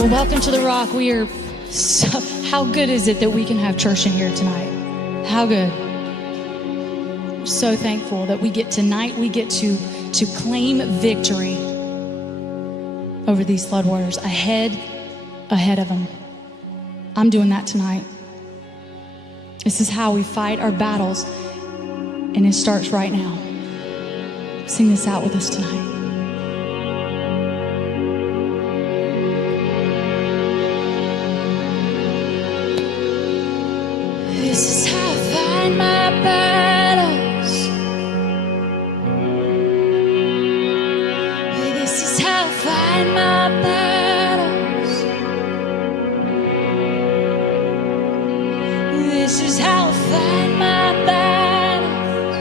Well, welcome to The Rock. We are how good is it that we can have church in here tonight? How good. I'm so thankful that we get to claim victory over these flood waters ahead of them. I'm doing that tonight. This is how we fight our battles, and it starts right now. Sing this out with us tonight. This is how I fight my battles. This is how I fight my battles. This is how I fight my battles.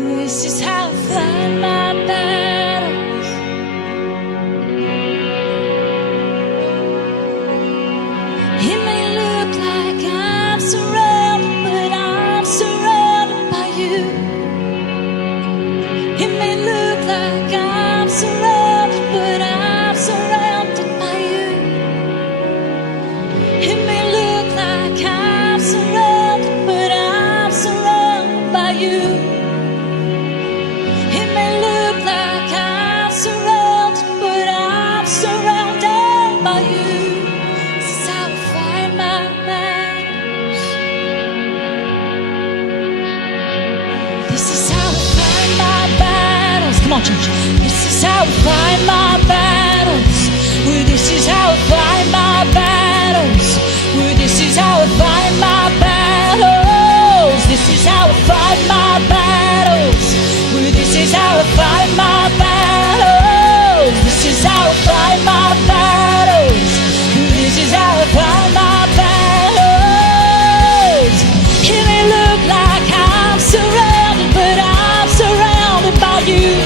This is how I fight my battles. It may look like I'm surrounded, but I'm surrounded by you. It may look like I'm surrounded, but I'm surrounded by you. It may look like I'm surrounded, but I'm surrounded by you. It may look like I'm surrounded, but I'm surrounded by you. This is how I fight my battles. This is how I fight my battles. Come on, church. This is how I fight my battles. Well, this is how I fight my battles. Well, this is how I fight my battles. This is how I fight my battles. Well, this is how I fight my battles. This is how I fight my battles. Well, this is how I fight my battles. It may look like I'm surrounded, but I'm surrounded by you.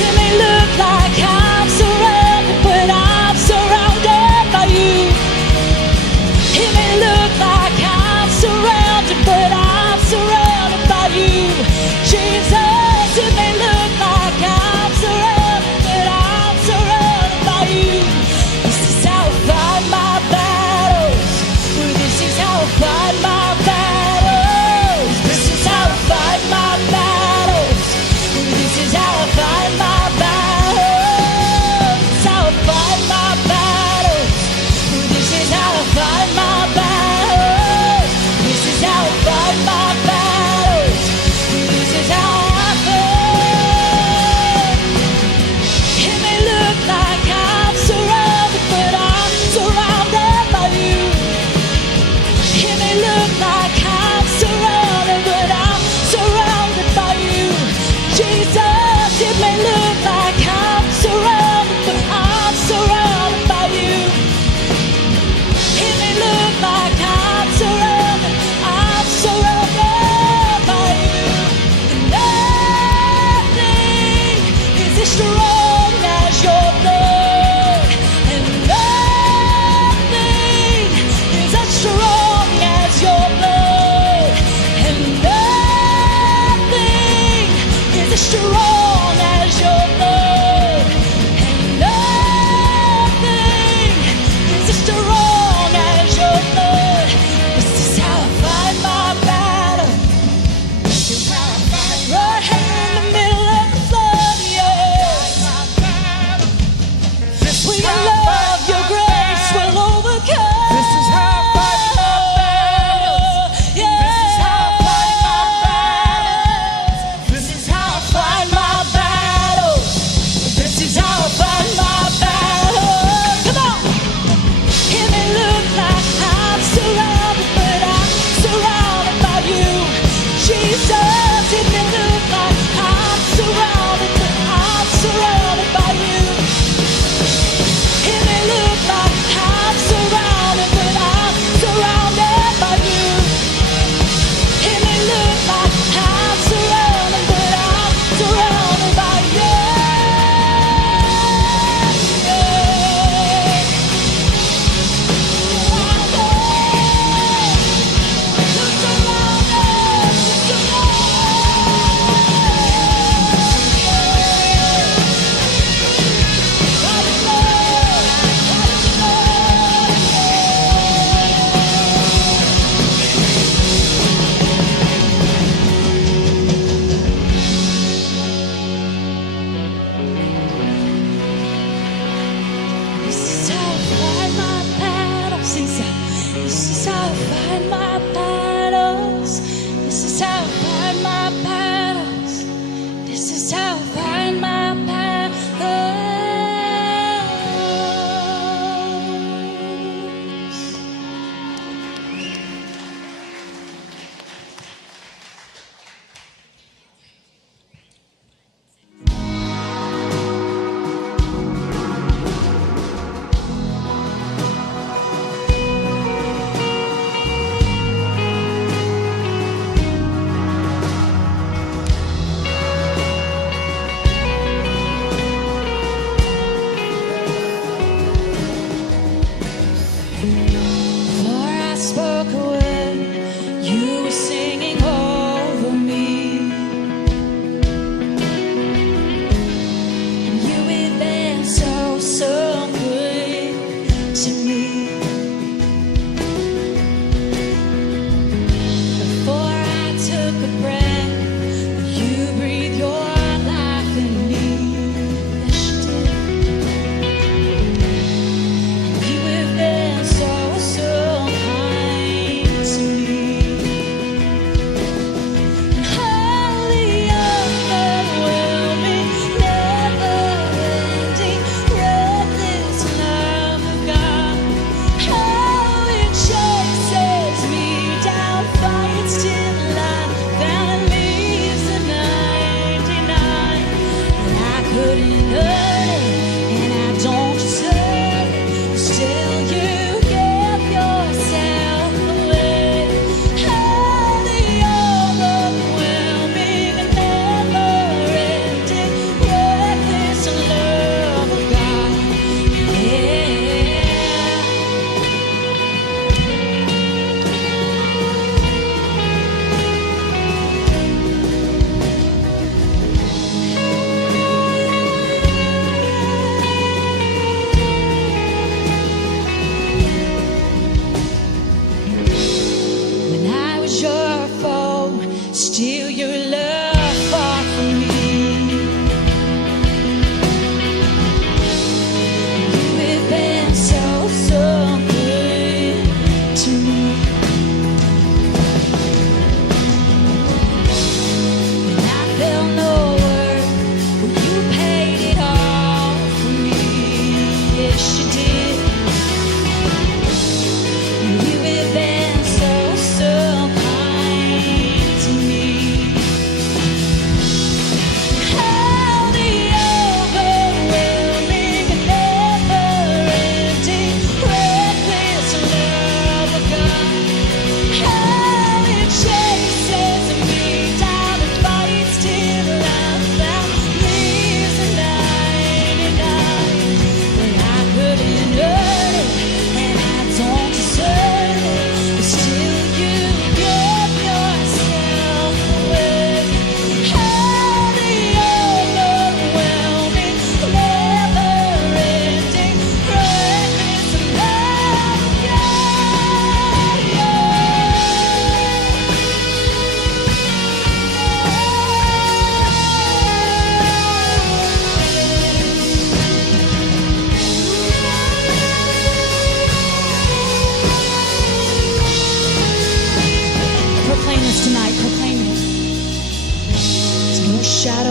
It may look like I'm surrounded, but I'm surrounded by you. It may look like I'm surrounded, but I'm surrounded by you. Jesus, it may look like I'm surrounded, but I'm surrounded by you. This is how I fight my battles. Well, this is how I fight my battles. This is how I fight my battles. Well, this is how I fight my battles. This is how I fight my battles. Well, this is how I fight my battles. This is how I fight my battles. Well, this is how I fight. It may look like I'm surrounded, but I'm surrounded by you. It may look like I'm surrounded, but I'm surrounded by you. Jesus, it may look like I'm surrounded, but I'm surrounded by you. It may look like I'm surrounded by you. Nothing is as strong as your blood, and nothing is as strong as your blood, and nothing is as strong as your blood, and nothing is as strong as your blood. This is how I fight my battle. Right here in the middle of the flood, yes. We love your grace will overcome. This is how I fight my battles. Yeah. This is how I fight my battles. This is how I fight my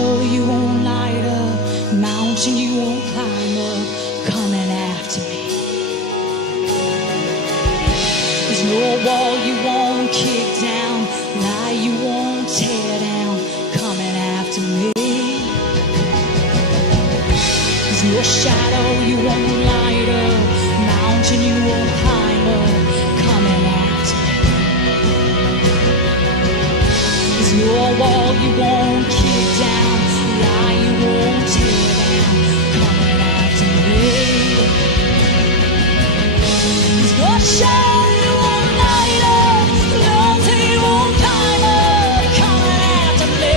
shadow you won't light up, mountain you won't climb up, coming after me. There's no wall you won't kick down, lie you won't tear down, coming after me. There's no shadow you won't light up, mountain you won't climb up, coming after me. There's no wall you won't kick down, lie you won't tear down, coming after me. There's no shadow you won't light up, mountain you won't climb up, coming after me.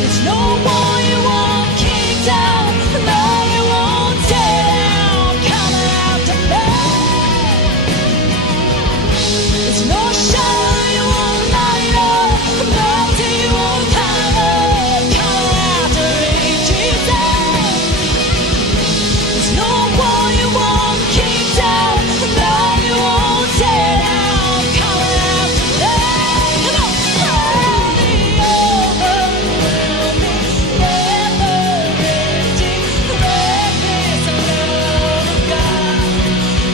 There's no wall you won't kick down, lie you won't tear down, coming after me. There's no shadow you won't light up, mountain you won't climb up, coming after me, Jesus. There's no wall you won't kick down, lie you won't tear down, coming after me. Come on, holy, overwhelming, never-ending, reckless love of God.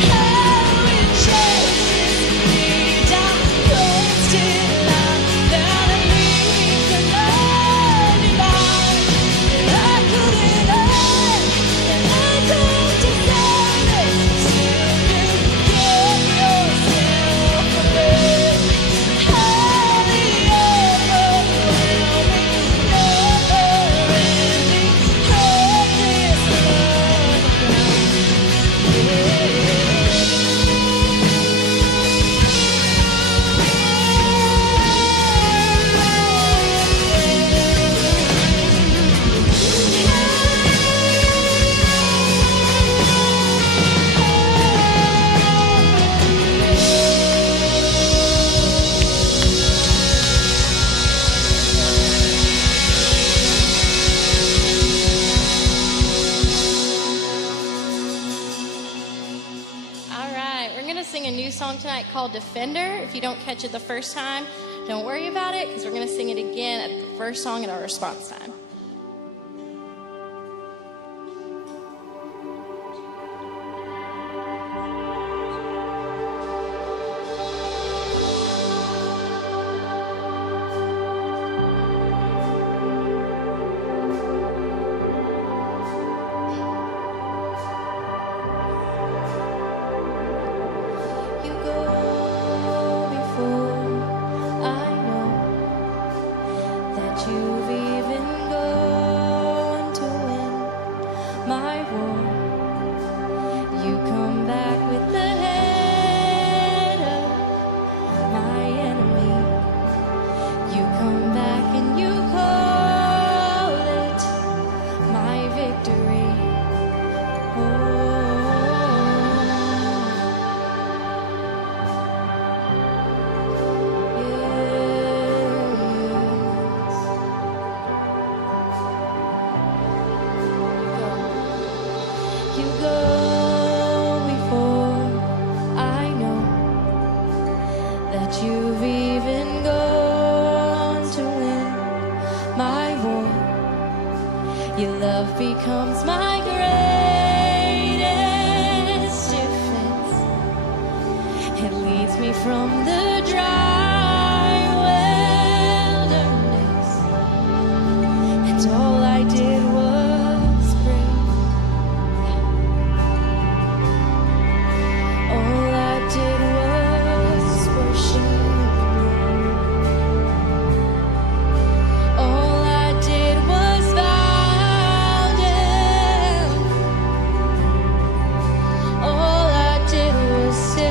How it chases me down, runs till I'm found and leaves the 99. I couldn't earn, and I don't deserve it. Still you give yourself away. Holy, overwhelming, never-ending, reckless love of God. All right, we're going to sing a new song tonight called Defender. If you don't catch it the first time, don't worry about it because we're going to sing it again at the first song at our response time. You go before, I know that you've even gone to win my war. You come back with the head of my enemy. You come back and you call it my victory. Oh. You go before, I know that you've even gone to win my war. Your love becomes my greatest defense. It leads me from the dry wilderness, and all I did was pray. All I did was worship. All I did was bow down. All I did was say,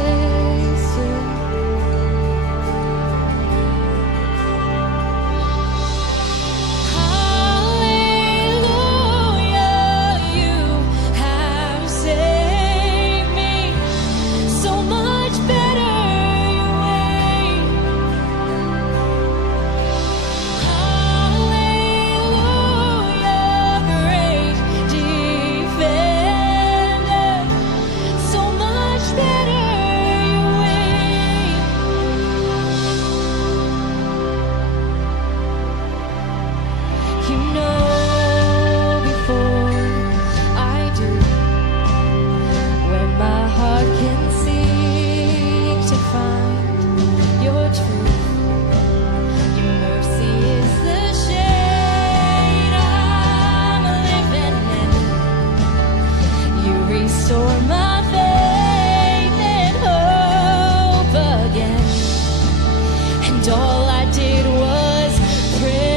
You know before I do, when my heart can seek to find your truth. Your mercy is the shade I'm living in. You restore my faith and hope again. And all I did was pray.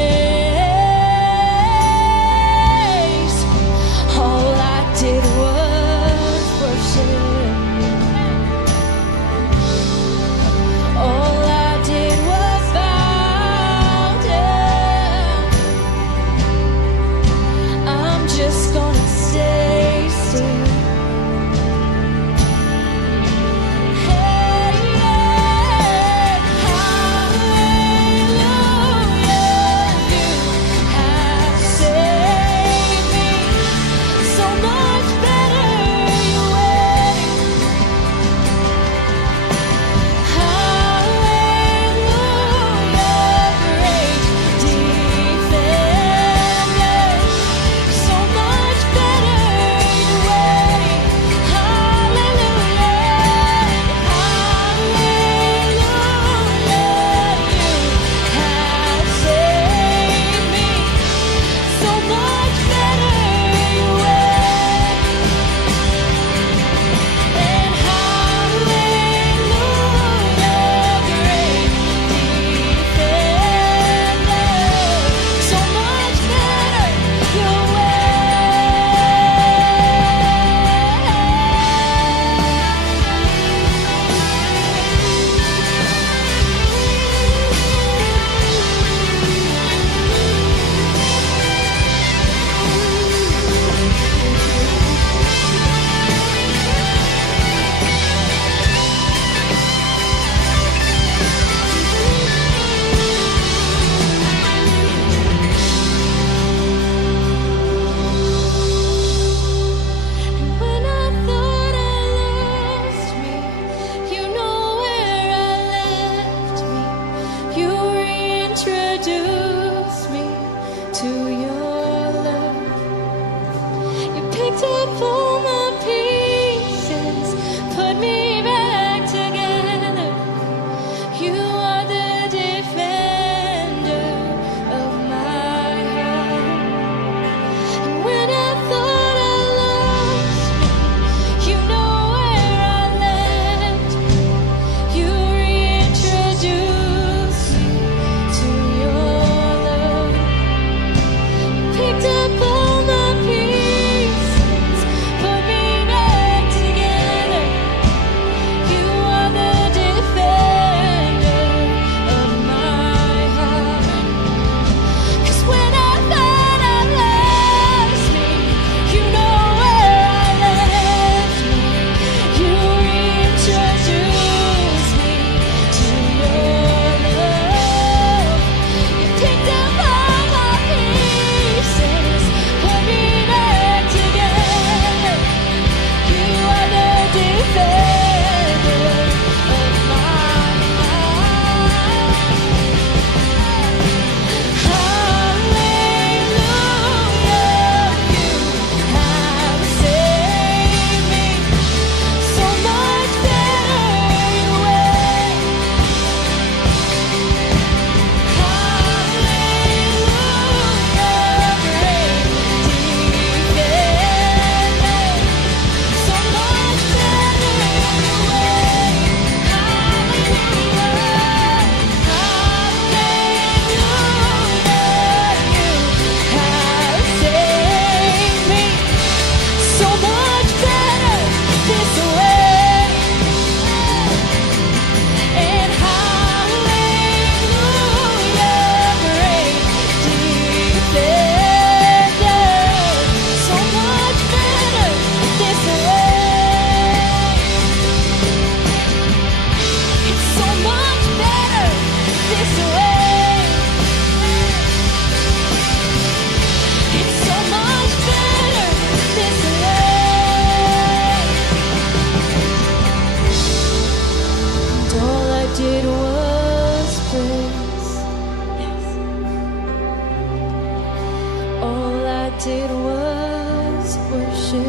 did was worship.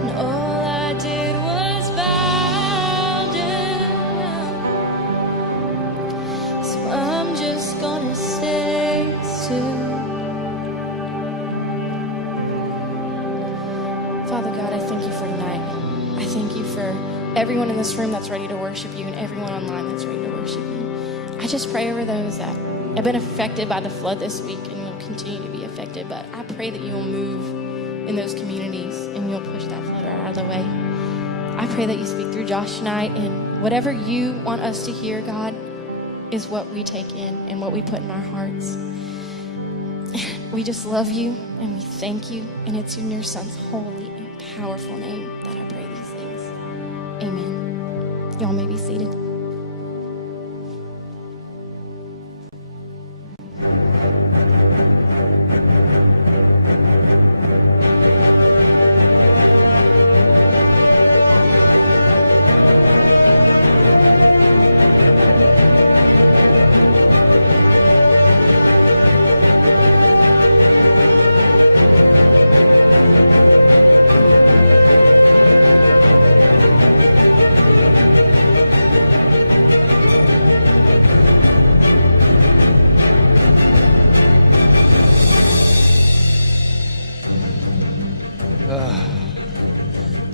And all I did was bow down. So I'm just gonna stay still. Father God, I thank you for tonight. I thank you for everyone in this room that's ready to worship you and everyone online that's ready to worship you. I just pray over those that have been affected by the flood this week and will continue to be affected, but I pray that you will move in those communities and you'll push that flood out of the way. I pray that you speak through Josh tonight, and whatever you want us to hear, God, is what we take in and what we put in our hearts. We just love you and we thank you, and it's in your son's holy and powerful name that I pray these things. Amen. Y'all may be seated.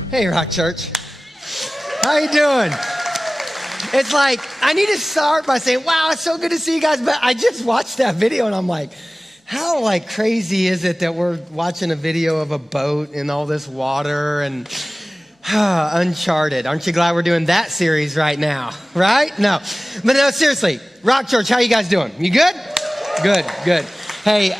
Hey, Rock Church. How you doing? It's like, I need to start by saying, wow, it's so good to see you guys. But I just watched that video and I'm like, how like crazy is it that we're watching a video of a boat in all this water and Uncharted. Aren't you glad we're doing that series right now? Right? No. But no, seriously, Rock Church, how you guys doing? You good? Good. Hey,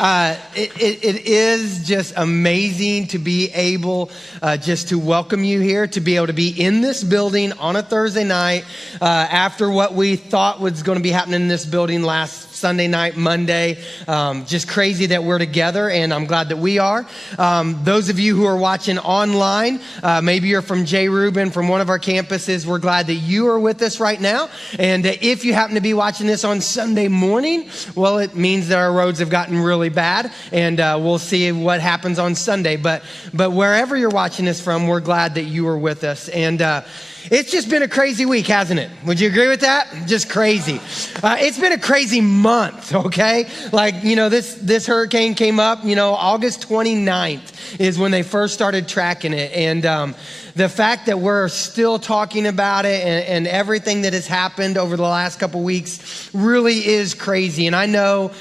it is just amazing to be able just to welcome you here, to be able to be in this building on a Thursday night after what we thought was going to be happening in this building last Sunday night, Monday. Just crazy that we're together, and I'm glad that we are. Those of you who are watching online, maybe you're from J. Reuben, from one of our campuses, we're glad that you are with us right now. And if you happen to be watching this on Sunday morning, well, it means that our roads have gotten really bad, and we'll see what happens on Sunday. But wherever you're watching this from, we're glad that you are with us. And it's just been a crazy week, hasn't it? Would you agree with that? Just crazy. It's been a crazy month, okay? Like, this hurricane came up, August 29th is when they first started tracking it. And the fact that we're still talking about it and everything that has happened over the last couple weeks really is crazy. And I know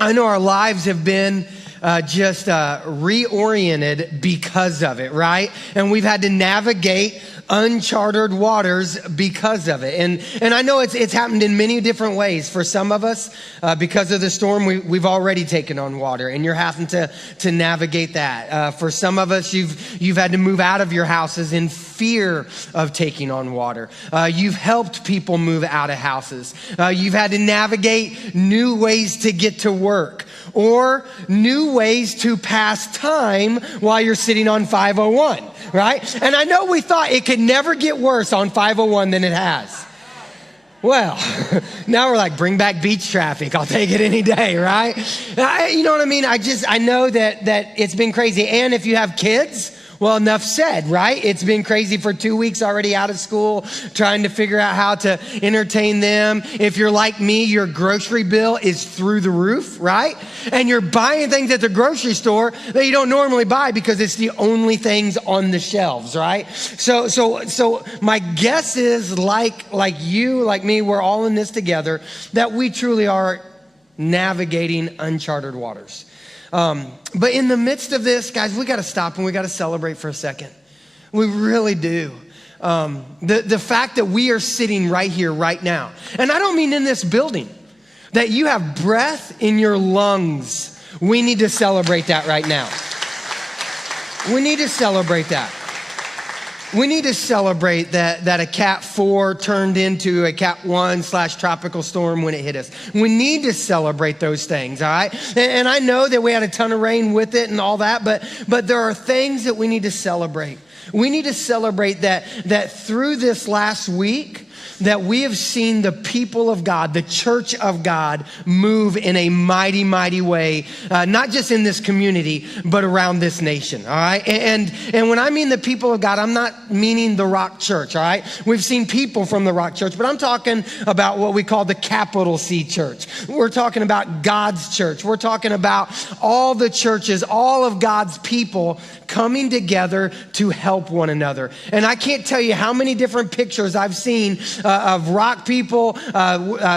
our lives have been just reoriented because of it, right? And we've had to navigate uncharted waters because of it. And I know it's happened in many different ways. For some of us, because of the storm, we've already taken on water, and you're having to navigate that. For some of us, you've had to move out of your houses in fear of taking on water. You've helped people move out of houses. You've had to navigate new ways to get to work, or new ways to pass time while you're sitting on 501, right? And I know we thought it could never get worse on 501 than it has. Well, now we're like, bring back beach traffic. I'll take it any day, right? You know what I mean? I know that it's been crazy. And if you have kids, well, enough said, right? It's been crazy for 2 weeks already out of school, trying to figure out how to entertain them. If you're like me, your grocery bill is through the roof, right? And you're buying things at the grocery store that you don't normally buy because it's the only things on the shelves, right? So my guess is like you, like me, we're all in this together, that we truly are navigating uncharted waters. But in the midst of this, guys, we got to stop and we got to celebrate for a second. We really do. The fact that we are sitting right here, right now, and I don't mean in this building, that you have breath in your lungs. We need to celebrate that right now. We need to celebrate that. We need to celebrate that a Cat 4 turned into a Cat 1/tropical storm when it hit us. We need to celebrate those things, all right? And I know that we had a ton of rain with it and all that, but there are things that we need to celebrate. We need to celebrate that through this last week, that we have seen the people of God, the church of God, move in a mighty, mighty way, not just in this community, but around this nation, all right? And when I mean the people of God, I'm not meaning the Rock Church, all right? We've seen people from the Rock Church, but I'm talking about what we call the capital C church. We're talking about God's church. We're talking about all the churches, all of God's people coming together to help one another. And I can't tell you how many different pictures I've seen of Rock people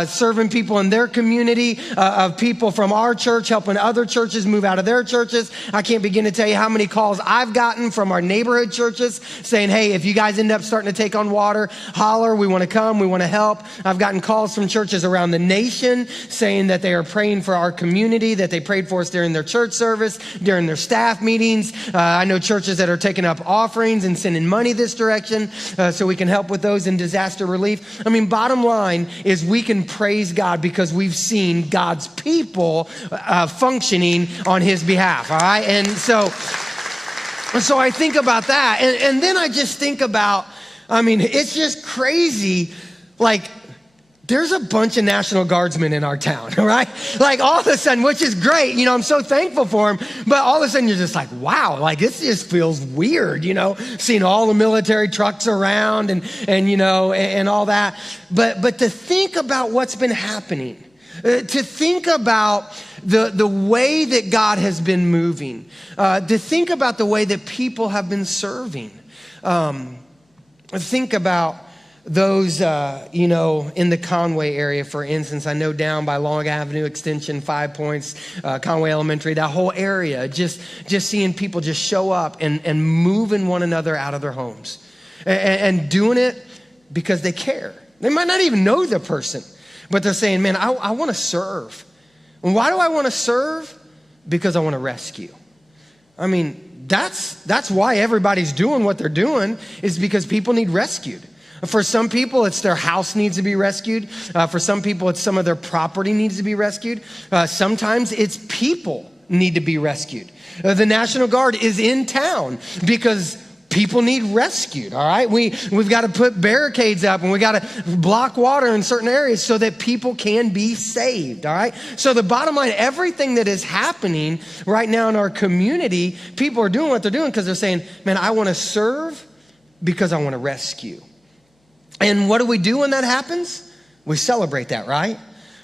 serving people in their community, of people from our church helping other churches move out of their churches. I can't begin to tell you how many calls I've gotten from our neighborhood churches saying, hey, if you guys end up starting to take on water, holler, we want to come, we want to help. I've gotten calls from churches around the nation saying that they are praying for our community, that they prayed for us during their church service, during their staff meetings. I know churches that are taking up offerings and sending money this direction so we can help with those in disaster relief. I mean, bottom line is we can praise God because we've seen God's people functioning on his behalf, all right? And so I think about that. And then I just think about, I mean, it's just crazy. Like, there's a bunch of National Guardsmen in our town, right? Like all of a sudden, which is great. You know, I'm so thankful for them. But all of a sudden, you're just like, wow, like this just feels weird, you know, seeing all the military trucks around and you know, and all that. But to think about what's been happening, to think about the way that God has been moving, to think about the way that people have been serving, think about those, you know, in the Conway area, for instance. I know down by Long Avenue Extension, 5 Points, Conway Elementary, that whole area, just seeing people just show up and moving one another out of their homes and doing it because they care. They might not even know the person, but they're saying, man, I want to serve. And why do I want to serve? Because I want to rescue. I mean, that's why everybody's doing what they're doing, is because people need rescued. For some people, it's their house needs to be rescued. For some people, it's some of their property needs to be rescued. Sometimes it's people need to be rescued. The National Guard is in town because people need rescued, all right? We've got to put barricades up and we got to block water in certain areas so that people can be saved, all right? So the bottom line, everything that is happening right now in our community, people are doing what they're doing because they're saying, man, I want to serve because I want to rescue. And what do we do when that happens? We celebrate that, right?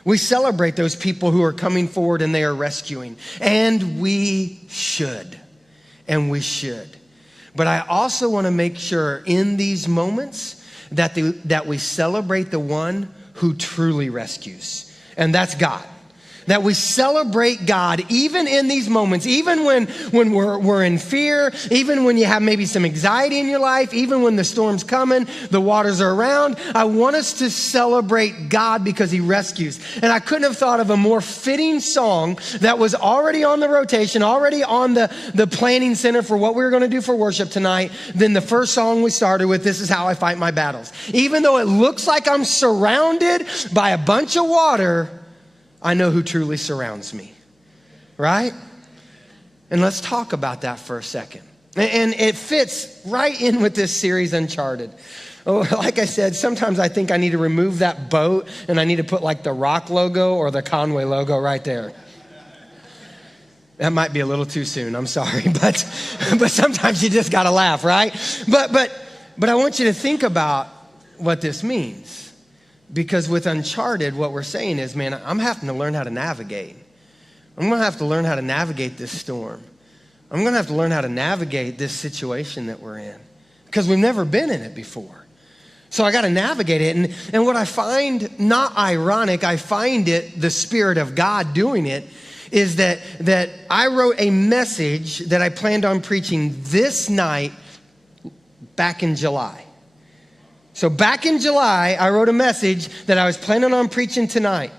We celebrate those people who are coming forward and they are rescuing. And we should. And we should. But I also want to make sure in these moments that we celebrate the one who truly rescues. And that's God. That we celebrate God even in these moments, even when we're in fear, even when you have maybe some anxiety in your life, even when the storm's coming, the waters are around. I want us to celebrate God because he rescues. And I couldn't have thought of a more fitting song that was already on the rotation, already on the planning center for what we were going to do for worship tonight than the first song we started with, This Is How I Fight My Battles. Even though it looks like I'm surrounded by a bunch of water, I know who truly surrounds me, right? And let's talk about that for a second. And it fits right in with this series, Uncharted. Oh, like I said, sometimes I think I need to remove that boat and I need to put like the Rock logo or the Conway logo right there. That might be a little too soon, I'm sorry, but sometimes you just gotta laugh, right? But I want you to think about what this means. Because with Uncharted, what we're saying is, man, I'm having to learn how to navigate. I'm going to have to learn how to navigate this storm. I'm going to have to learn how to navigate this situation that we're in because we've never been in it before. So I got to navigate it. And what I find not ironic, I find it the Spirit of God doing it, is that I wrote a message that I planned on preaching this night back in July. So back in July, I wrote a message that I was planning on preaching tonight.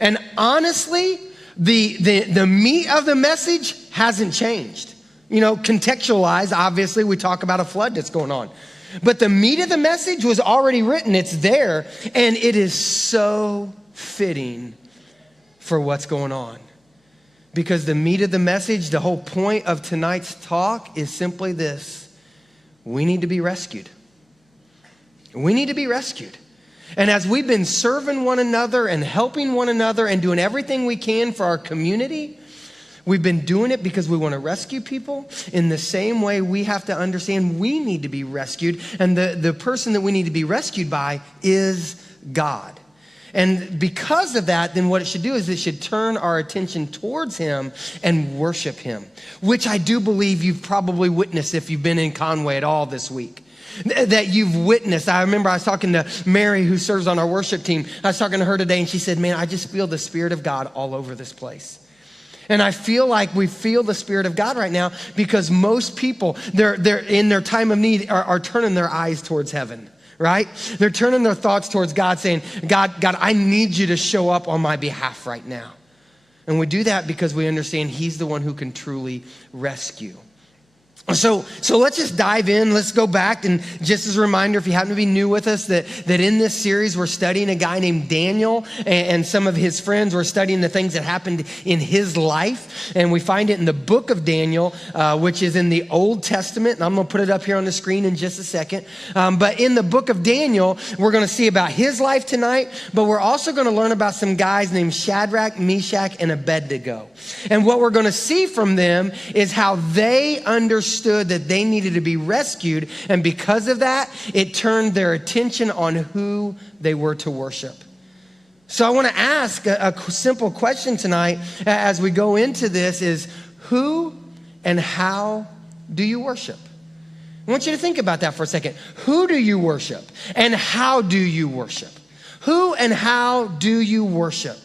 And honestly, the meat of the message hasn't changed. You know, contextualized, obviously, we talk about a flood that's going on. But the meat of the message was already written. It's there. And it is so fitting for what's going on. Because the meat of the message, the whole point of tonight's talk is simply this. We need to be rescued. We need to be rescued. And as we've been serving one another and helping one another and doing everything we can for our community, we've been doing it because we want to rescue people. In the same way, we have to understand we need to be rescued. And the person that we need to be rescued by is God. And because of that, then what it should do is it should turn our attention towards him and worship him, which I do believe you've probably witnessed if you've been in Conway at all this week. That you've witnessed. I remember I was talking to Mary, who serves on our worship team. I was talking to her today, and she said, man, I just feel the Spirit of God all over this place. And I feel like we feel the Spirit of God right now because most people, they're in their time of need, are turning their eyes towards heaven, right? They're turning their thoughts towards God, saying, God, I need you to show up on my behalf right now. And we do that because we understand he's the one who can truly rescue. So let's just dive in. Let's go back. And just as a reminder, if you happen to be new with us, that in this series, we're studying a guy named Daniel and some of his friends. We're studying the things that happened in his life. And we find it in the book of Daniel, which is in the Old Testament. And I'm going to put it up here on the screen in just a second. But in the book of Daniel, we're going to see about his life tonight. But we're also going to learn about some guys named Shadrach, Meshach, and Abednego. And what we're going to see from them is how they understood that they needed to be rescued, and because of that, it turned their attention on who they were to worship. So I want to ask a simple question tonight as we go into this is, who and how do you worship? I want you to think about that for a second. Who do you worship, and how do you worship? Who and how do you worship?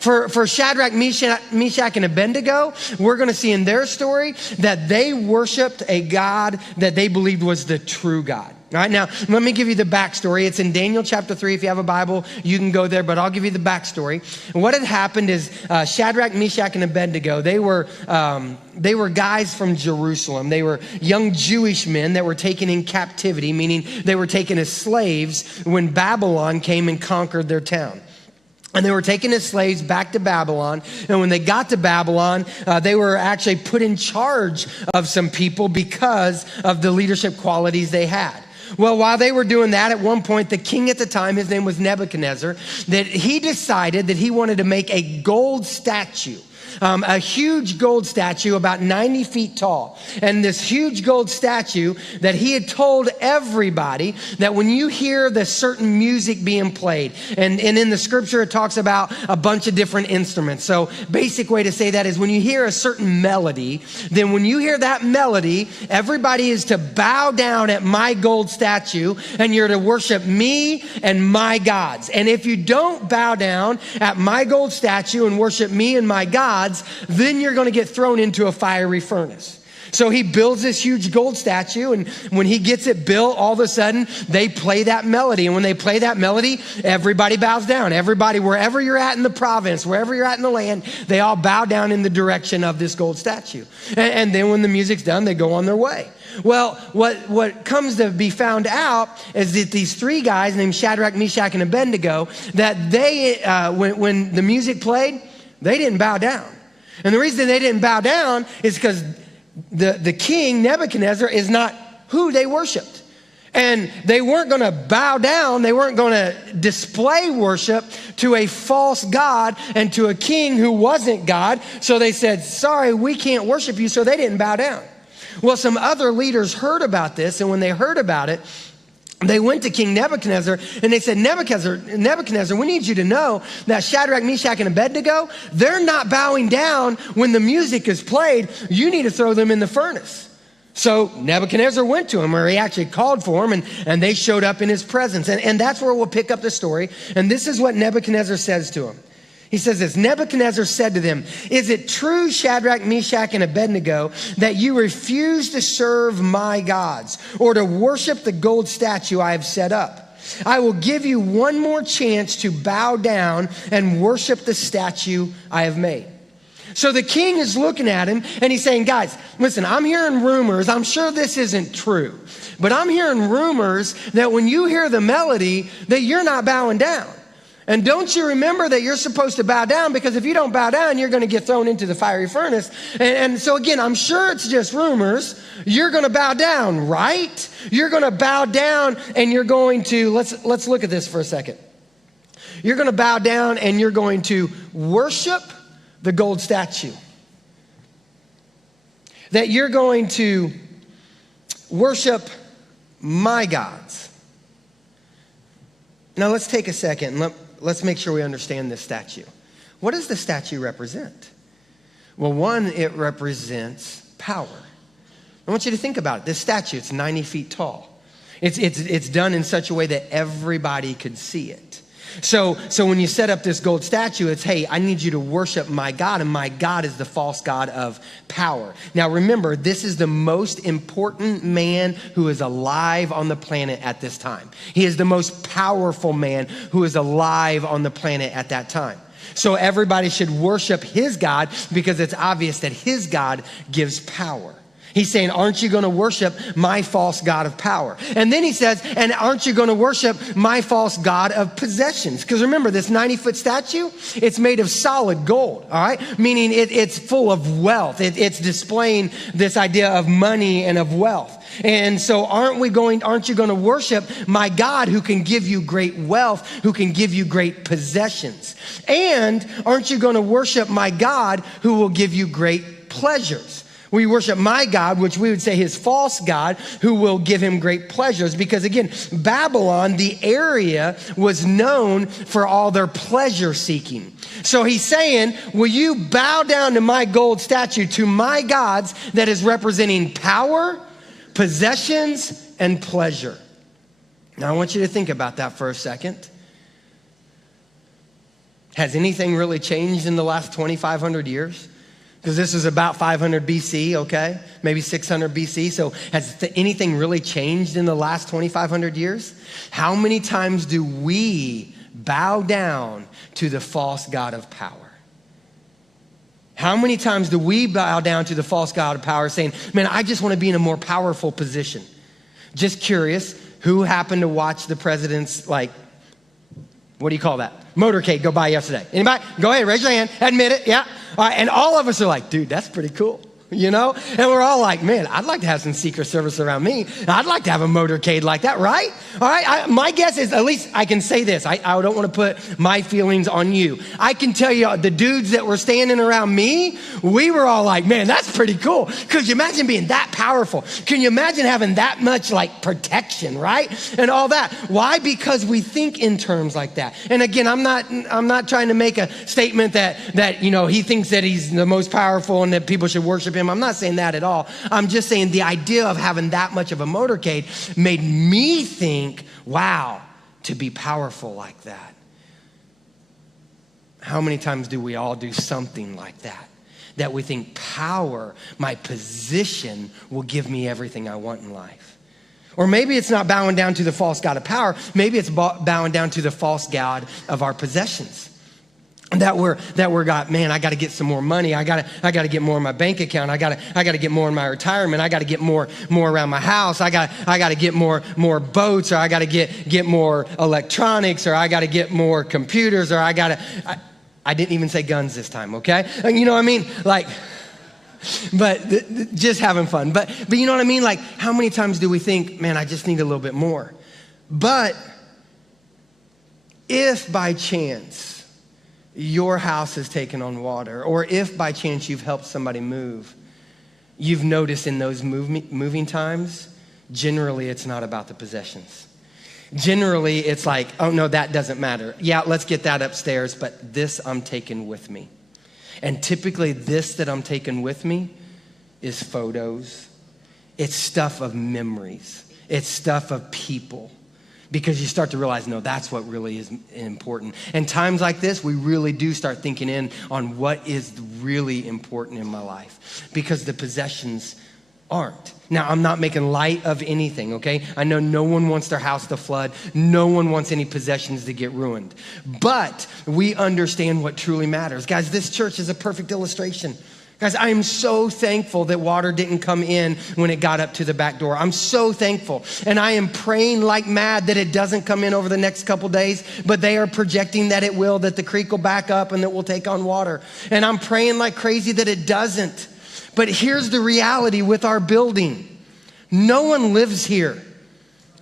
For Shadrach, Meshach, and Abednego, we're going to see in their story that they worshiped a God that they believed was the true God. All right, now, let me give you the backstory. It's in Daniel chapter 3. If you have a Bible, you can go there, but I'll give you the backstory. And what had happened is Shadrach, Meshach, and Abednego, they were guys from Jerusalem. They were young Jewish men that were taken in captivity, meaning they were taken as slaves when Babylon came and conquered their town. And they were taken as slaves back to Babylon. And when they got to Babylon, they were actually put in charge of some people because of the leadership qualities they had. Well, while they were doing that, at one point, the king at the time, his name was Nebuchadnezzar, that he decided that he wanted to make a gold statue. A huge gold statue about 90 feet tall. And this huge gold statue that he had told everybody that when you hear the certain music being played, and in the scripture it talks about a bunch of different instruments. So basic way to say that is when you hear a certain melody, then when you hear that melody, everybody is to bow down at my gold statue and you're to worship me and my gods. And if you don't bow down at my gold statue and worship me and my gods, then you're going to get thrown into a fiery furnace. So he builds this huge gold statue, and when he gets it built, all of a sudden, they play that melody. And when they play that melody, everybody bows down. Everybody, wherever you're at in the province, wherever you're at in the land, they all bow down in the direction of this gold statue. And then when the music's done, they go on their way. Well, what comes to be found out is that these three guys named Shadrach, Meshach, and Abednego, that they, when the music played, they didn't bow down. And the reason they didn't bow down is because the king, Nebuchadnezzar, is not who they worshiped. And they weren't going to bow down. They weren't going to display worship to a false god and to a king who wasn't God. So they said, sorry, we can't worship you. So they didn't bow down. Well, some other leaders heard about this. And when they heard about it, they went to King Nebuchadnezzar and they said, Nebuchadnezzar, we need you to know that Shadrach, Meshach, and Abednego, they're not bowing down when the music is played. You need to throw them in the furnace. So Nebuchadnezzar went to him, or he actually called for him, and they showed up in his presence. And that's where we'll pick up the story. And this is what Nebuchadnezzar says to him. He says this, Nebuchadnezzar said to them, is it true, Shadrach, Meshach, and Abednego, that you refuse to serve my gods or to worship the gold statue I have set up? I will give you one more chance to bow down and worship the statue I have made. So the king is looking at him and he's saying, guys, listen, I'm hearing rumors. I'm sure this isn't true, but I'm hearing rumors that when you hear the melody that you're not bowing down. And don't you remember that you're supposed to bow down, because if you don't bow down, you're going to get thrown into the fiery furnace. And so again, I'm sure it's just rumors. You're going to bow down, right? You're going to bow down and you're going to, let's look at this for a second. You're going to bow down and you're going to worship the gold statue. That you're going to worship my gods. Now let's take a second and let's make sure we understand this statue. What does the statue represent? Well, one, it represents power. I want you to think about it. This statue, it's 90 feet tall. It's done in such a way that everybody could see it. So when you set up this gold statue, it's, hey, I need you to worship my God, and my God is the false god of power. Now remember, this is the most important man who is alive on the planet at this time. He is the most powerful man who is alive on the planet at that time. So everybody should worship his God because it's obvious that his God gives power. He's saying, aren't you going to worship my false god of power? And then he says, and aren't you going to worship my false god of possessions? Because remember, this 90-foot statue, it's made of solid gold, all right? Meaning it's full of wealth. It's displaying this idea of money and of wealth. And so aren't you going to worship my God who can give you great wealth, who can give you great possessions? And aren't you going to worship my God who will give you great pleasures? We worship my God, which we would say his false God, who will give him great pleasures. Because again, Babylon, the area, was known for all their pleasure seeking. So he's saying, will you bow down to my gold statue, to my gods that is representing power, possessions, and pleasure? Now I want you to think about that for a second. Has anything really changed in the last 2,500 years? Because this is about 500 BC, okay? Maybe 600 BC. So has anything really changed in the last 2,500 years? How many times do we bow down to the false god of power? How many times do we bow down to the false god of power saying, man, I just want to be in a more powerful position? Just curious, who happened to watch the president's, what do you call that? Motorcade go by yesterday. Anybody? Go ahead, raise your hand, admit it, yeah. All right, and all of us are like, dude, that's pretty cool, you know? And we're all like, man, I'd like to have some Secret Service around me. I'd like to have a motorcade like that, right? All right, my guess is, at least I can say this. I don't want to put my feelings on you. I can tell you, the dudes that were standing around me, we were all like, man, that's pretty cool. Could you imagine being that powerful? Can you imagine having that much protection, right? And all that. Why? Because we think in terms like that. And again, I'm not trying to make a statement that he thinks that he's the most powerful and that people should worship him. I'm not saying that at all. I'm just saying the idea of having that much of a motorcade made me think, wow, to be powerful like that. How many times do we all do something like that? That we think power, my position, will give me everything I want in life. Or maybe it's not bowing down to the false god of power. Maybe it's bowing down to the false god of our possessions. That we're got, man, I got to get some more money. I got to get more in my bank account. I got to get more in my retirement. I got to get more around my house. I got to get more boats, or I got to get more electronics, or I got to get more computers, or I didn't even say guns this time, okay? You know what I mean? But just having fun. But you know what I mean? How many times do we think, man, I just need a little bit more? But if by chance your house has taken on water, or if by chance you've helped somebody move, you've noticed in those moving times, generally it's not about the possessions. Generally it's like, oh no, that doesn't matter. Yeah, let's get that upstairs, but this I'm taking with me. And typically this that I'm taking with me is photos. It's stuff of memories. It's stuff of people. Because you start to realize, no, that's what really is important. And times like this, we really do start thinking in on what is really important in my life. Because the possessions aren't. Now, I'm not making light of anything, okay? I know no one wants their house to flood. No one wants any possessions to get ruined. But we understand what truly matters. Guys, this church is a perfect illustration. Guys, I am so thankful that water didn't come in when it got up to the back door. I'm so thankful. And I am praying like mad that it doesn't come in over the next couple days, but they are projecting that it will, that the creek will back up and that we'll take on water. And I'm praying like crazy that it doesn't. But here's the reality with our building. No one lives here.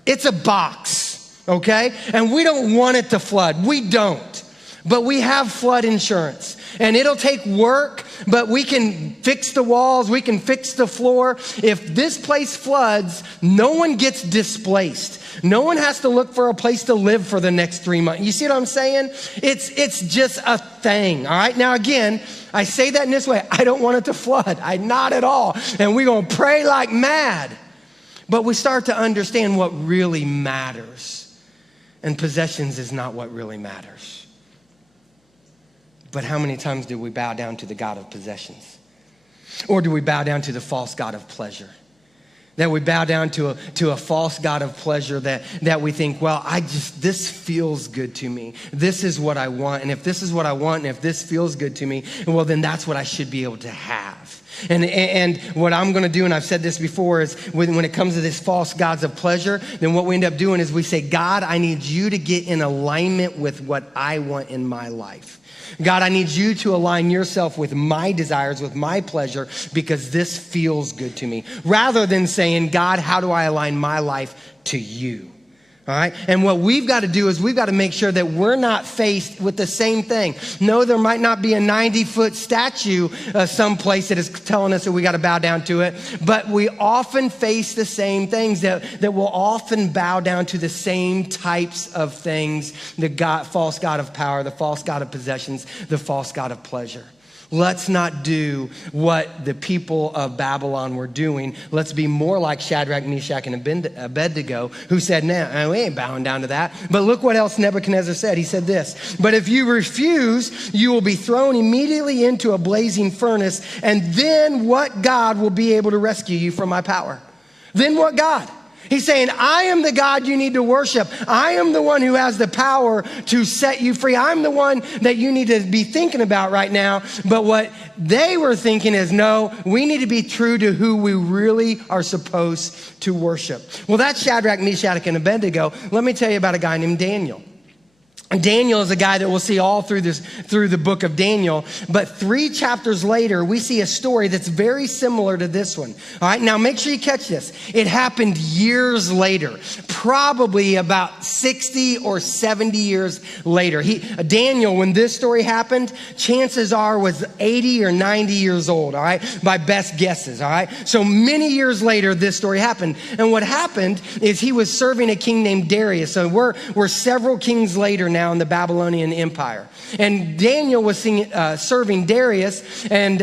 It's a box. okay? And we don't want it to flood. We don't. But we have flood insurance. And it'll take work, but we can fix the walls, we can fix the floor. If this place floods, no one gets displaced. No one has to look for a place to live for the next 3 months. You see what I'm saying? It's just a thing, all right? Now again, I say that in this way. I don't want it to flood. Not at all. And we're going to pray like mad. But we start to understand what really matters. And possessions is not what really matters. But how many times do we bow down to the God of possessions? Or do we bow down to the false God of pleasure? That we bow down to a false God of pleasure that we think, well, this feels good to me. This is what I want. And if this is what I want, and if this feels good to me, well, then that's what I should be able to have. And what I'm going to do, and I've said this before, is when it comes to this false gods of pleasure, then what we end up doing is we say, God, I need you to get in alignment with what I want in my life. God, I need you to align yourself with my desires, with my pleasure, because this feels good to me. Rather than saying, God, how do I align my life to you? All right. And what we've got to do is we've got to make sure that we're not faced with the same thing. No, there might not be a 90-foot statue someplace that is telling us that we got to bow down to it. But we often face the same things that will often bow down to the same types of things. The false god of power, the false god of possessions, the false god of pleasure. Let's not do what the people of Babylon were doing. Let's be more like Shadrach, Meshach, and Abednego, who said, no, we ain't bowing down to that. But look what else Nebuchadnezzar said. He said this, but if you refuse, you will be thrown immediately into a blazing furnace, and then what God will be able to rescue you from my power? Then what God? He's saying, I am the God you need to worship. I am the one who has the power to set you free. I'm the one that you need to be thinking about right now. But what they were thinking is, no, we need to be true to who we really are supposed to worship. Well, that's Shadrach, Meshach, and Abednego. Let me tell you about a guy named Daniel. Daniel is a guy that we'll see all through the book of Daniel. But 3 chapters later, we see a story that's very similar to this one. All right, now make sure you catch this. It happened years later, probably about 60 or 70 years later. Daniel, when this story happened, chances are was 80 or 90 years old, all right, by best guesses, all right? So many years later, this story happened. And what happened is he was serving a king named Darius. So we're several kings later now in the Babylonian Empire. And Daniel was serving Darius, and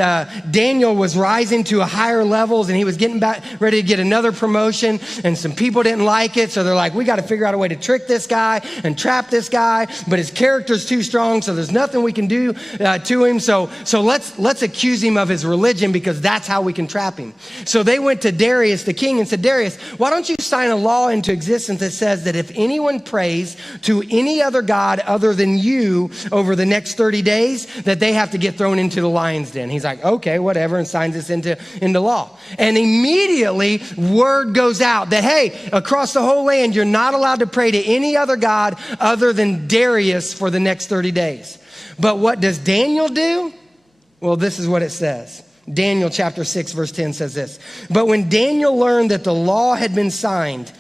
Daniel was rising to higher levels, and he was getting back ready to get another promotion, and some people didn't like it, so they're like, we got to figure out a way to trick this guy and trap this guy, but his character's too strong, so there's nothing we can do to him, so let's accuse him of his religion, because that's how we can trap him. So they went to Darius, the king, and said, Darius, why don't you sign a law into existence that says that if anyone prays to any other god other than you over the next 30 days, that they have to get thrown into the lion's den. He's like, okay, whatever, and signs this into law. And immediately word goes out that, hey, across the whole land, you're not allowed to pray to any other god other than Darius for the next 30 days. But what does Daniel do? Well, this is what it says. Daniel chapter 6, verse 10 says this. But when Daniel learned that the law had been signed,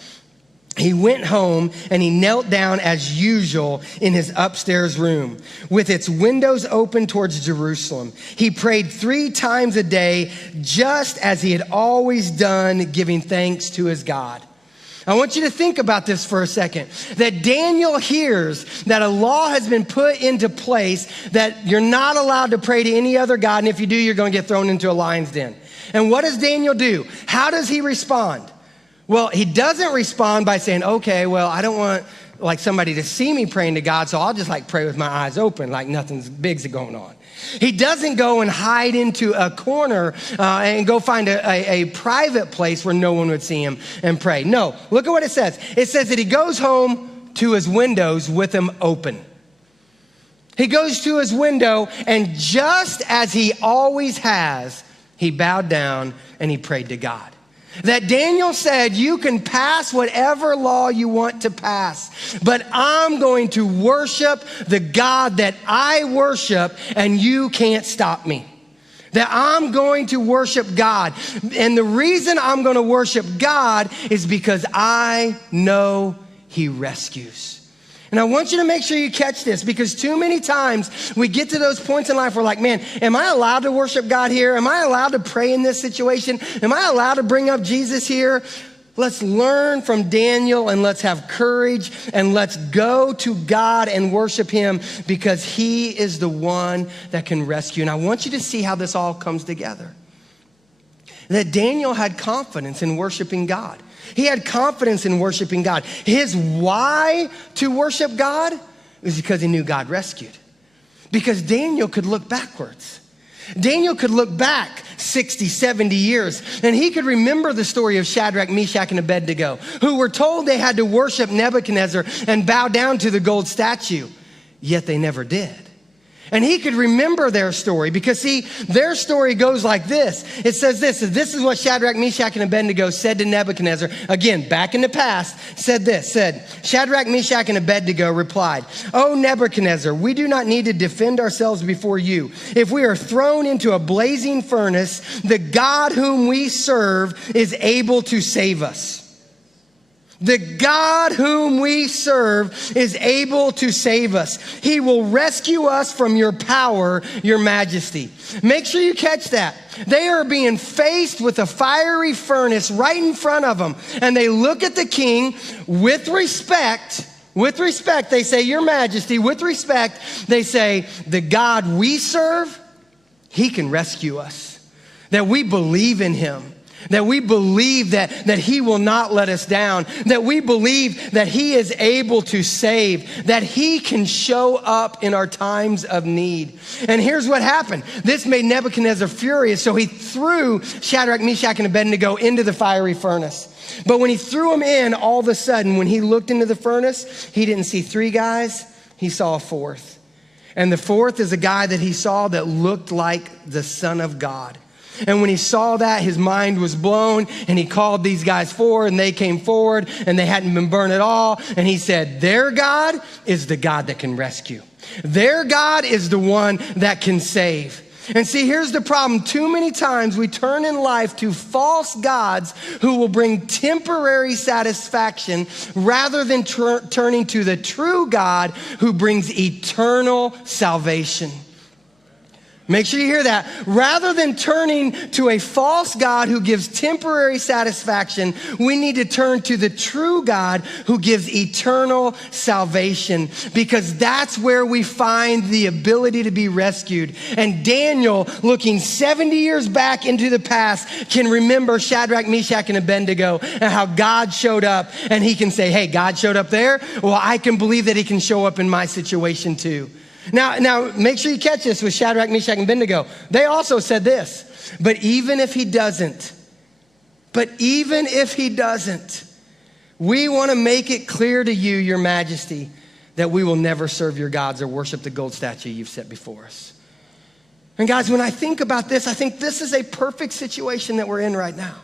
he went home and he knelt down as usual in his upstairs room with its windows open towards Jerusalem. He prayed 3 times a day, just as he had always done, giving thanks to his God. I want you to think about this for a second, that Daniel hears that a law has been put into place that you're not allowed to pray to any other God, and if you do, you're going to get thrown into a lion's den. And what does Daniel do? How does he respond? Well, he doesn't respond by saying, okay, well, I don't want like somebody to see me praying to God, so I'll just like pray with my eyes open like nothing's big's going on. He doesn't go and hide into a corner and go find a private place where no one would see him and pray. No, look at what it says. It says that he goes home to his windows with them open. He goes to his window, and just as he always has, he bowed down and he prayed to God. That Daniel said, you can pass whatever law you want to pass, but I'm going to worship the God that I worship, and you can't stop me. That I'm going to worship God. And the reason I'm going to worship God is because I know he rescues. And I want you to make sure you catch this, because too many times we get to those points in life where we're like, man, am I allowed to worship God here? Am I allowed to pray in this situation? Am I allowed to bring up Jesus here? Let's learn from Daniel and let's have courage and let's go to God and worship him, because he is the one that can rescue. And I want you to see how this all comes together. That Daniel had confidence in worshiping God. He had confidence in worshiping God. His why to worship God was because he knew God rescued. Because Daniel could look backwards. Daniel could look back 60, 70 years, and he could remember the story of Shadrach, Meshach, and Abednego, who were told they had to worship Nebuchadnezzar and bow down to the gold statue, yet they never did. And he could remember their story, because see, their story goes like this. It says this is what Shadrach, Meshach, and Abednego said to Nebuchadnezzar. Again, back in the past, said, Shadrach, Meshach, and Abednego replied, "O Nebuchadnezzar, we do not need to defend ourselves before you. If we are thrown into a blazing furnace, the God whom we serve is able to save us." The God whom we serve is able to save us. He will rescue us from your power, your majesty. Make sure you catch that. They are being faced with a fiery furnace right in front of them. And they look at the king with respect. With respect, they say, "Your Majesty." With respect, they say, "The God we serve, he can rescue us." That we believe in him. That we believe that he will not let us down. That we believe that he is able to save. That he can show up in our times of need. And here's what happened. This made Nebuchadnezzar furious, so he threw Shadrach, Meshach, and Abednego into the fiery furnace. But when he threw them in, all of a sudden, when he looked into the furnace, he didn't see three guys, he saw a fourth. And the fourth is a guy that he saw that looked like the Son of God. And when he saw that, his mind was blown, and he called these guys forward, and they came forward, and they hadn't been burned at all. And he said, their God is the God that can rescue. Their God is the one that can save. And see, here's the problem. Too many times we turn in life to false gods who will bring temporary satisfaction rather than turning to the true God who brings eternal salvation. Make sure you hear that. Rather than turning to a false God who gives temporary satisfaction, we need to turn to the true God who gives eternal salvation, because that's where we find the ability to be rescued. And Daniel, looking 70 years back into the past, can remember Shadrach, Meshach, and Abednego and how God showed up. And he can say, hey, God showed up there. Well, I can believe that he can show up in my situation too. Now, make sure you catch this with Shadrach, Meshach, and Abednego. They also said this, but even if he doesn't, we want to make it clear to you, your majesty, that we will never serve your gods or worship the gold statue you've set before us. And guys, when I think about this, I think this is a perfect situation that we're in right now.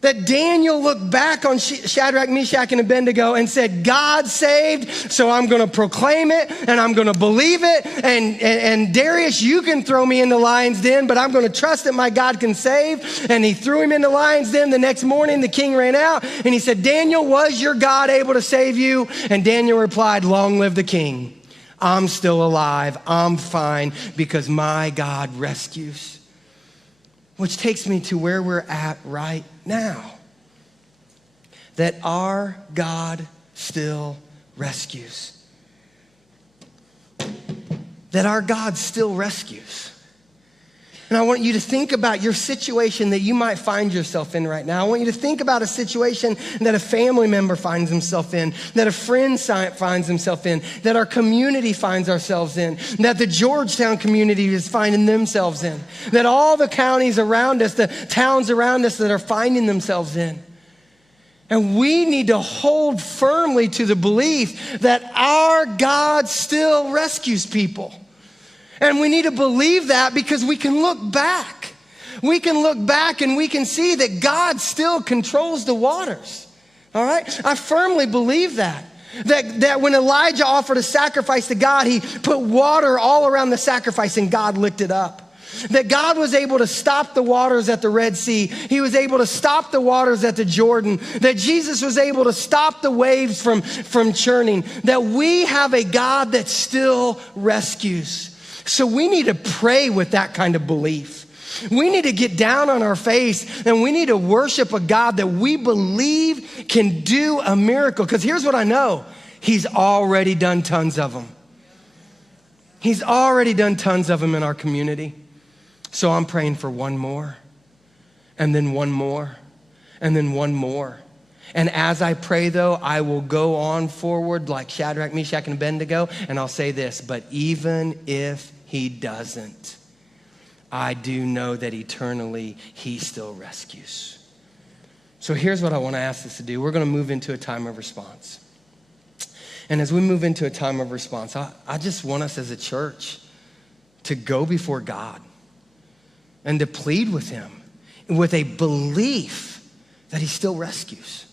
That Daniel looked back on Shadrach, Meshach, and Abednego and said, God saved, so I'm going to proclaim it and I'm going to believe it. And Darius, you can throw me in the lion's den, but I'm going to trust that my God can save. And he threw him in the lion's den. The next morning, the king ran out and he said, Daniel, was your God able to save you? And Daniel replied, long live the king. I'm still alive. I'm fine because my God rescues. Which takes me to where we're at right now. That our God still rescues. That our God still rescues. And I want you to think about your situation that you might find yourself in right now. I want you to think about a situation that a family member finds himself in, that a friend finds himself in, that our community finds ourselves in, that the Georgetown community is finding themselves in, that all the counties around us, the towns around us that are finding themselves in. And we need to hold firmly to the belief that our God still rescues people. And we need to believe that because we can look back. We can look back and we can see that God still controls the waters. All right? I firmly believe that. That when Elijah offered a sacrifice to God, he put water all around the sacrifice and God licked it up. That God was able to stop the waters at the Red Sea. He was able to stop the waters at the Jordan. That Jesus was able to stop the waves from churning. That we have a God that still rescues. So we need to pray with that kind of belief. We need to get down on our face and we need to worship a God that we believe can do a miracle. Because here's what I know. He's already done tons of them. He's already done tons of them in our community. So I'm praying for one more, and then one more, and then one more. And as I pray, though, I will go on forward like Shadrach, Meshach, and Abednego, and I'll say this, but even if he doesn't, I do know that eternally he still rescues. So here's what I want to ask us to do. We're going to move into a time of response. And as we move into a time of response, I just want us as a church to go before God and to plead with him with a belief that he still rescues.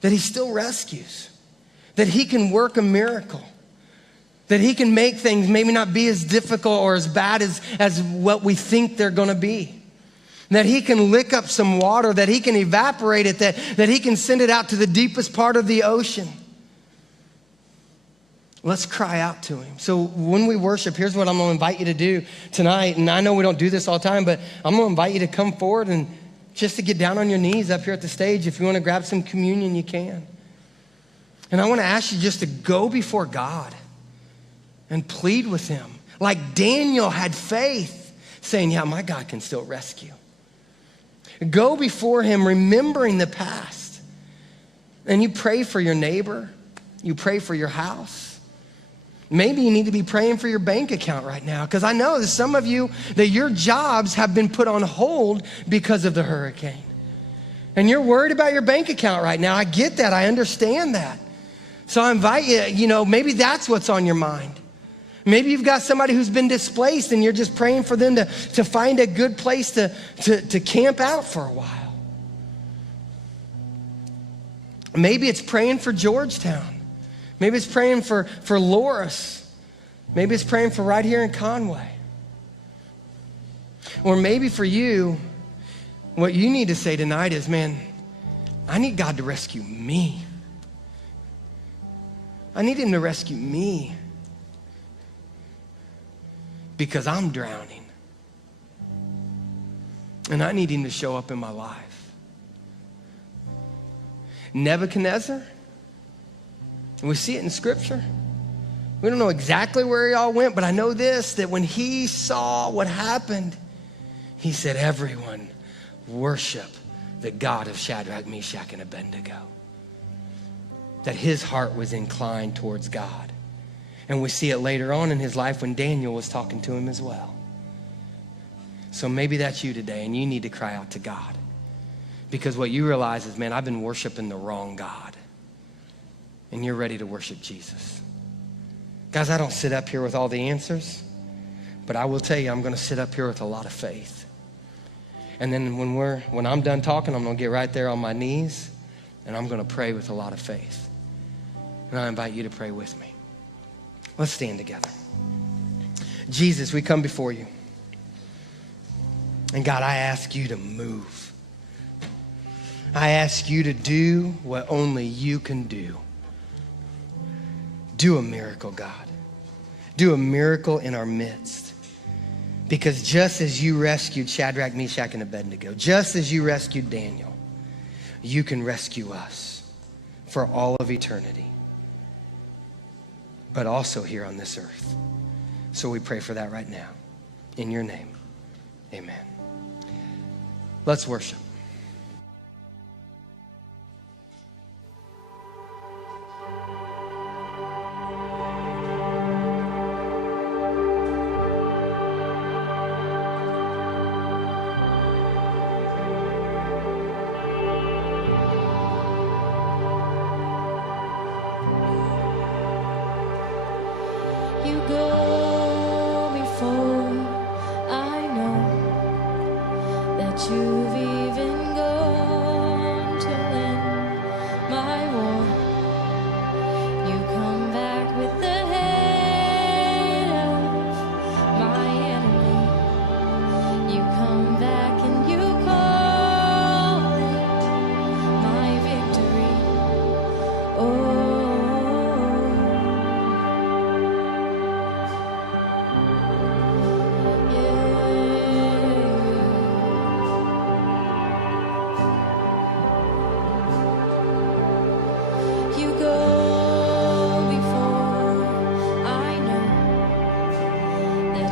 That he still rescues. That he can work a miracle. That he can make things maybe not be as difficult or as bad as what we think they're gonna be. That he can lick up some water, that he can evaporate it, that he can send it out to the deepest part of the ocean. Let's cry out to him. So when we worship, here's what I'm gonna invite you to do tonight. And I know we don't do this all the time, but I'm gonna invite you to come forward and just to get down on your knees up here at the stage. If you wanna grab some communion, you can. And I wanna ask you just to go before God and plead with him. Like Daniel had faith, saying, yeah, my God can still rescue. Go before him, remembering the past. And you pray for your neighbor. You pray for your house. Maybe you need to be praying for your bank account right now, because I know that some of you, that your jobs have been put on hold because of the hurricane. And you're worried about your bank account right now. I get that. I understand that. So I invite you, maybe that's what's on your mind. Maybe you've got somebody who's been displaced and you're just praying for them to find a good place to camp out for a while. Maybe it's praying for Georgetown. Maybe it's praying for Loris. Maybe it's praying for right here in Conway. Or maybe for you, what you need to say tonight is, man, I need God to rescue me. I need him to rescue me because I'm drowning. And I need him to show up in my life. Nebuchadnezzar, and we see it in scripture. We don't know exactly where he all went, but I know this, that when he saw what happened, he said, everyone worship the God of Shadrach, Meshach, and Abednego. That his heart was inclined towards God. And we see it later on in his life when Daniel was talking to him as well. So maybe that's you today, and you need to cry out to God. Because what you realize is, man, I've been worshiping the wrong God. And you're ready to worship Jesus. Guys, I don't sit up here with all the answers, but I will tell you, I'm gonna sit up here with a lot of faith. And then when I'm done talking, I'm gonna get right there on my knees, and I'm gonna pray with a lot of faith. And I invite you to pray with me. Let's stand together. Jesus, we come before you. And God, I ask you to move. I ask you to do what only you can do. Do a miracle, God. Do a miracle in our midst. Because just as you rescued Shadrach, Meshach, and Abednego, just as you rescued Daniel, you can rescue us for all of eternity, but also here on this earth. So we pray for that right now. In your name, amen. Let's worship. You go before, I know that you've even gone to win my war. You come back with the head of my enemy.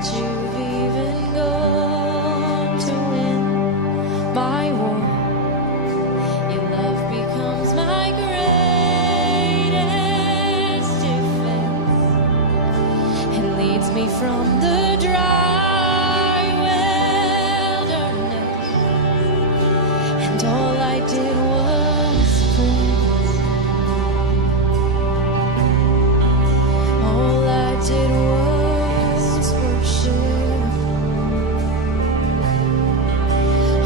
that you've even gone to win my war. Your love becomes my greatest defense. It leads me from the dry wilderness, and all I did was praise. All I did was worship.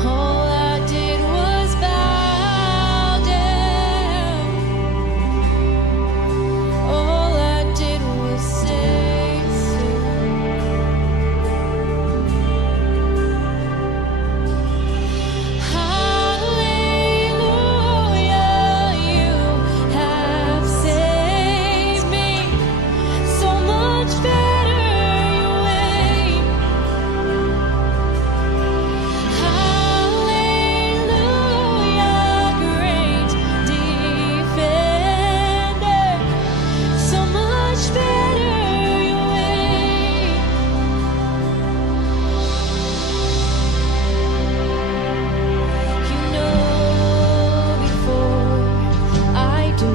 All I did was bow down. All I did was say so. Hallelujah, you have saved me. So much better your way. Hallelujah, great defender. So much better your way. You know before I do,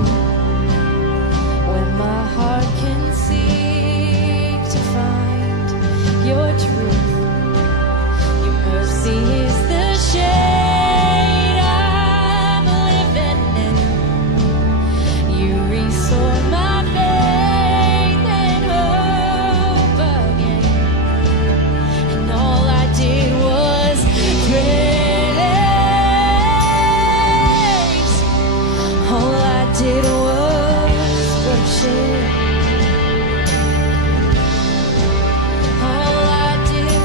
when my heart can seek to find your truth. Your mercy is the shade I'm living in. You restore my faith and hope again. And all I did was praise. All I did was worship. All I did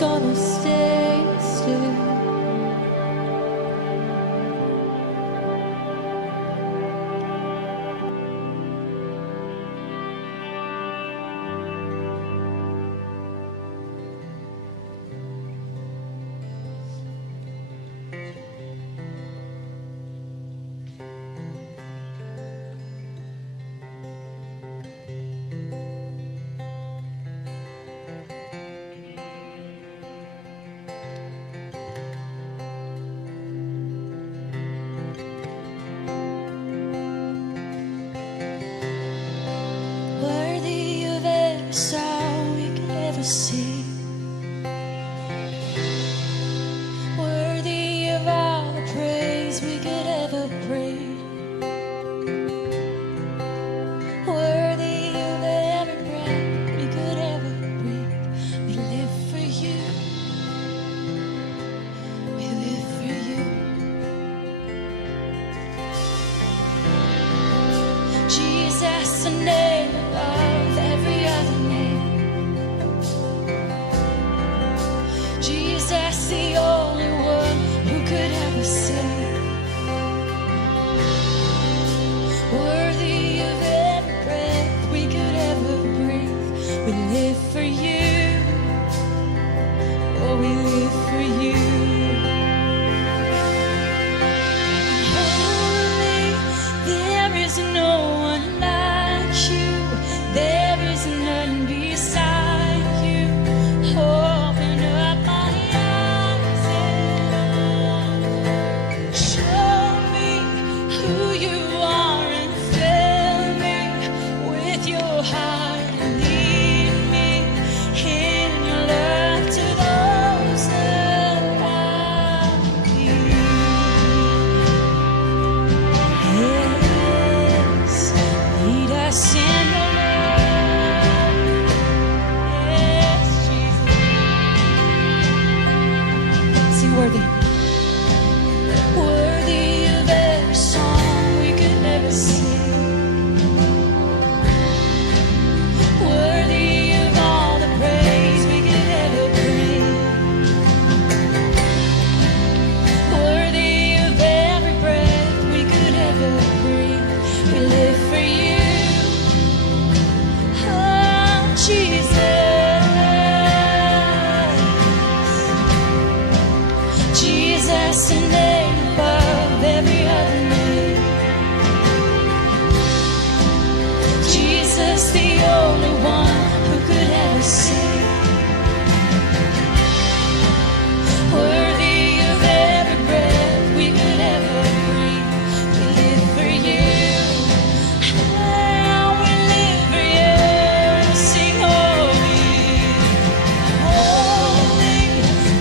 gonna stay still. Worthy of every song we could ever sing, worthy of all the praise we could ever bring, worthy of every breath we could ever breathe. We live for you, we live for you. Jesus, the name above every other name. Jesus, the only one who could ever save. Worthy of every breath we could ever breathe. We live for you. Oh, we live for you. Holy, there is no one like you. There is none beside you. Open up my eyes and show me who you are and fill me with your heart and lead me in your love to those around you. Yes, lead us in the love. Yes, Jesus. Sing worthy. Worthy of every song we could ever sing. Worthy of all the praise we could ever bring. Worthy of every breath we could ever breathe. We live for you. Oh, Jesus. Jesus, the name above every other name. Jesus, the only one who could ever save. Worthy of every breath we could ever breathe. We live for you. Oh, we live for you. Sing holy, holy.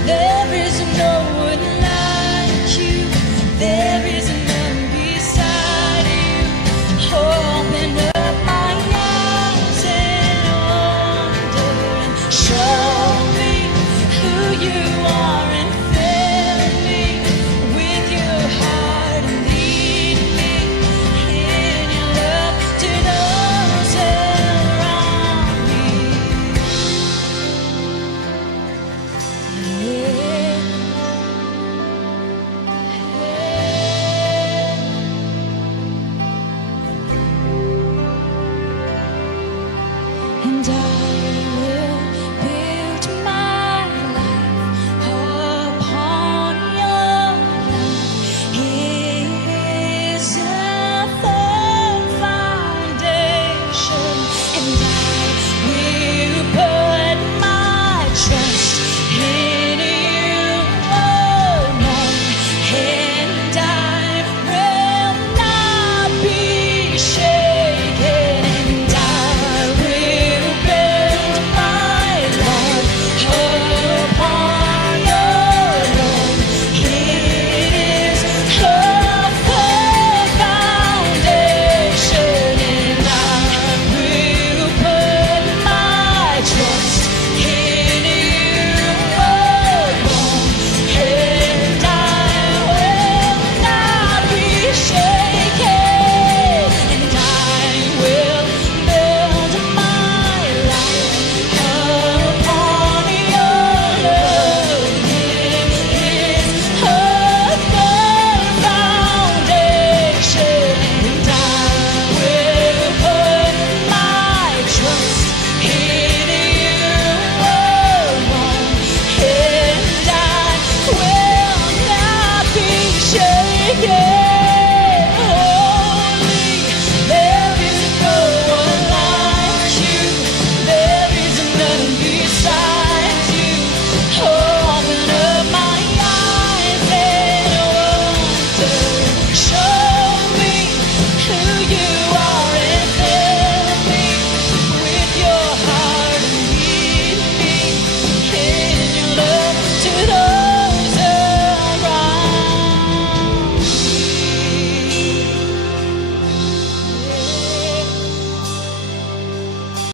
There is no one like you. There is none beside you. Open up my eyes and wonder and show me who you are and fill me with your heart and lead me in your love to those around me. And I